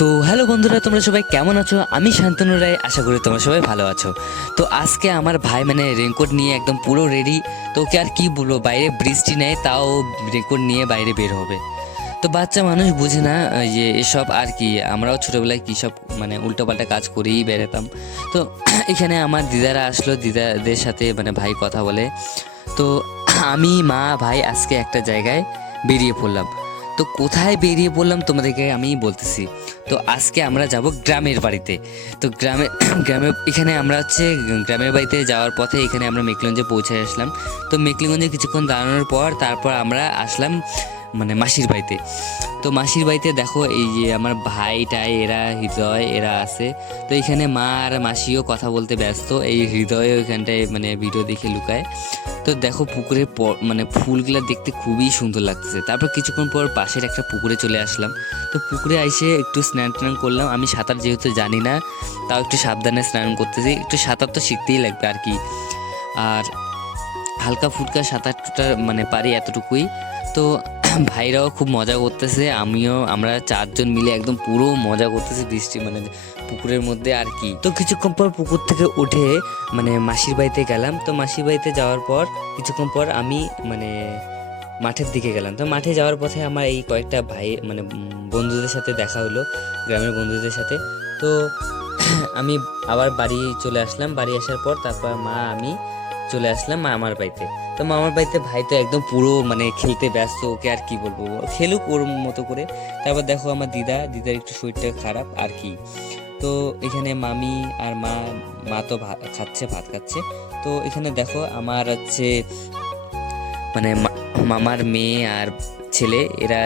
তো হ্যালো বন্ধুরা, তোমরা সবাই কেমন আছো? আমি শান্তনু রায়, আশা করি তোমরা সবাই ভালো আছো। তো আজকে আমার ভাই রেনকোট নিয়ে একদম পুরো রেডি। তো ওকে আর কি বলবো, বাইরে বৃষ্টি নেই তাও রেনকোট নিয়ে বাইরে বের হবে। তো বাচ্চা মানুষ বুঝে না যে এসব আর কি, আমরাও ছোটোবেলায় কী সব উল্টোপাল্টা কাজ করেই বেরোতাম। তো এখানে আমার দিদারা আসলো, দিদাদের সাথে ভাই কথা বলে। তো আমি মা ভাই আজকে একটা জায়গায় বেরিয়ে পড়লাম। তো কোথায় বেরিয়ে পড়লাম তোমাদেরকে আমি বলতেছি। তো আজকে আমরা যাব গ্রামের বাড়িতে। তো গ্রামে এখানে আমরা গ্রামের বাড়িতে যাওয়ার পথে এখানে আমরা মেকলিগঞ্জে পৌঁছে আসলাম। তো মেকলিগঞ্জে কিছুক্ষণ দাঁড়ানোর পর তারপর আমরা আসলাম মাসির বাড়িতে। তো মাসির বাড়িতে দেখো এই যে আমার ভাইটাই এরা হৃদয় এরা আছে। তো এখানে মা আর মাসিও কথা বলতে ব্যস্ত, এই হৃদয় ওইখানটায় ভিডিও দেখে লুকায়। তো দেখো পুকুরের ফুলগুলো দেখতে খুবই সুন্দর লাগতেছে। তারপর কিছুক্ষণ পর পাশের একটা পুকুরে চলে আসলাম। তো পুকুরে এসে একটু স্নান টান করলাম। আমি সাঁতার যেহেতু জানি না, তাও একটু সাবধানে স্নান করতেছি। একটু সাঁতার তো শিখতেই লাগবে আর কি। আর হালকা ফুলকা সাঁতার টুটার পারি এতটুকুই। তো ভাইরাও খুব মজা করতেছে, আমরা চারজন মিলে একদম পুরো মজা করতেছি বৃষ্টি পুকুরের মধ্যে আর কি। তো কিছুক্ষণ পর পুকুর থেকে উঠে মাসির বাড়িতে গেলাম। তো মাসির বাড়িতে যাওয়ার পর কিছুক্ষণ পর আমি মাঠের দিকে গেলাম। তো মাঠে যাওয়ার পথে আমার এই কয়েকটা ভাই বন্ধুদের সাথে দেখা হলো, গ্রামের বন্ধুদের সাথে। তো আমি আবার বাড়ি চলে আসলাম। বাড়ি আসার পর তারপর আমি চলে আসলাম মামার বাড়িতে। তো মামার বাড়িতে ভাই তো একদম পুরো খেলতে ব্যস্ত, ওকে আর কি বলবো, খেলুক ওর মতো করে। তারপর দেখো আমার দিদার একটু শরীরটা খারাপ আর কি। তো এখানে মামি আর মা তো ভাত খাচ্ছে। তো এখানে দেখো আমার মামার মেয়ে আর ছেলে এরা